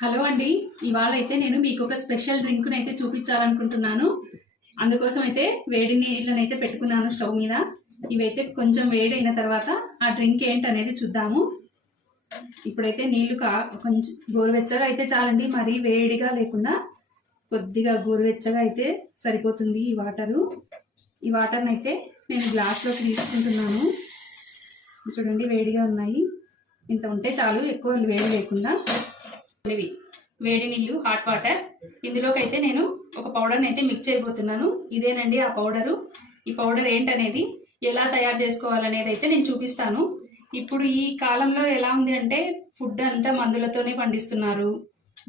Hello అండి. ఇవాళ అయితే నేను మీకు ఒక స్పెషల్ డ్రింక్ని అయితే చూపించాలనుకుంటున్నాను. అందుకోసం అయితే వేడి నీళ్ళని అయితే పెట్టుకున్నాను స్టవ్ మీద. ఇవైతే కొంచెం వేడైన తర్వాత ఆ డ్రింక్ ఏంటనేది చూద్దాము. ఇప్పుడైతే నీళ్ళు కా కొంచెం గోరువెచ్చగా అయితే చాలండి మరీ వేడిగా లేకుండా కొద్దిగా గోరువెచ్చగా అయితే సరిపోతుంది ఈ వాటరు. ఈ వాటర్ని అయితే నేను గ్లాస్లోకి తీసుకుంటున్నాను. చూడండి వేడిగా ఉన్నాయి. ఇంత ఉంటే చాలు ఎక్కువ వేడి లేకుండా. ఇవి. వేడి నీళ్ళు హాట్ వాటర్ ఇందులోకి అయితే నేను ఒక పౌడర్ని అయితే మిక్స్ చేయబోతున్నాను. ఇదేనండి ఆ పౌడరు ఈ పౌడర్ ఏంటనేది ఎలా తయారు చేసుకోవాలనేది అయితే నేను చూపిస్తాను. ఇప్పుడు ఈ కాలంలో ఎలా ఉంది అంటే ఫుడ్ అంతా మందులతోనే పండిస్తున్నారు.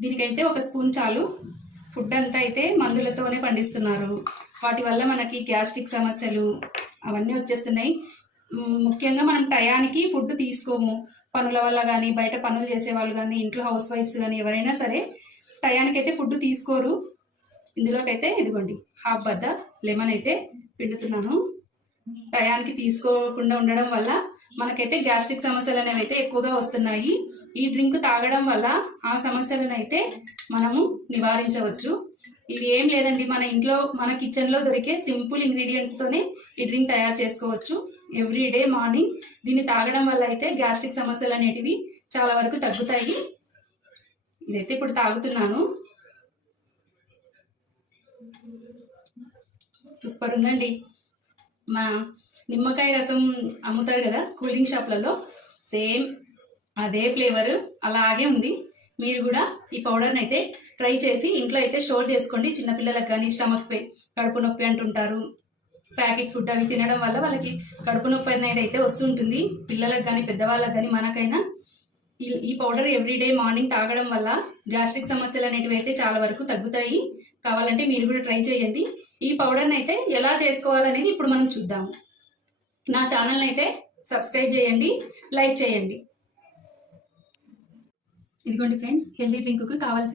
దీనికైతే ఒక స్పూన్ చాలు. ఫుడ్ అంతా అయితే మందులతోనే పండిస్తున్నారు. వాటి వల్ల మనకి గ్యాస్ట్రిక్ సమస్యలు అవన్నీ వచ్చేస్తున్నాయి. ముఖ్యంగా మనం టయానికి ఫుడ్ తీసుకోము. పనుల వల్ల కానీ బయట పనులు చేసే వాళ్ళు కానీ ఇంట్లో హౌస్ వైఫ్స్ కానీ ఎవరైనా సరే టయానికైతే ఫుడ్ తీసుకోరు. ఇందులోకైతే ఇదిగోండి హాఫ్ బద్ద లెమన్ అయితే పిండుతున్నాను. టయానికి తీసుకోకుండా ఉండడం వల్ల మనకైతే గ్యాస్ట్రిక్ సమస్యలు అనేవి అయితే ఎక్కువగా వస్తున్నాయి. ఈ డ్రింక్ తాగడం వల్ల ఆ సమస్యలను అయితే మనము నివారించవచ్చు. ఇవి ఏం లేదండి మన ఇంట్లో మన కిచెన్లో దొరికే సింపుల్ ఇంగ్రీడియంట్స్తోనే ఈ డ్రింక్ తయారు చేసుకోవచ్చు. Every day morning. దీన్ని తాగడం వల్ల అయితే గ్యాస్ట్రిక్ సమస్యలు అనేటివి చాలా వరకు తగ్గుతాయి. ఇదైతే ఇప్పుడు తాగుతున్నాను. సూపర్ ఉందండి. మన నిమ్మకాయ రసం అమ్ముతారు కదా కూలింగ్ షాప్లలో. సేమ్ అదే ఫ్లేవర్ అలాగే ఉంది. మీరు కూడా ఈ పౌడర్ని అయితే ట్రై చేసి ఇంట్లో అయితే స్టోర్ చేసుకోండి. చిన్నపిల్లలకు కానీ స్టమక్ పెయిన్ కడుపు నొప్పి అంటుంటారు. ప్యాకెట్ ఫుడ్ అవి తినడం వల్ల వాళ్ళకి కడుపు నొప్పి అనేది అయితే వస్తుంటుంది. పిల్లలకు కానీ పెద్దవాళ్ళకి కానీ మనకైనా ఈ ఈ పౌడర్ ఎవ్రీడే మార్నింగ్ తాగడం వల్ల గ్యాస్ట్రిక్ సమస్యలు అనేటివి అయితే చాలా వరకు తగ్గుతాయి. కావాలంటే మీరు కూడా ట్రై చేయండి. ఈ పౌడర్ని అయితే ఎలా చేసుకోవాలనేది ఇప్పుడు మనం చూద్దాము నా ఛానల్ని అయితే సబ్స్క్రైబ్ చేయండి లైక్ చేయండి. ఇదిగోండి ఫ్రెండ్స్ హెల్దీ డ్రింక్కి కావాల్సిన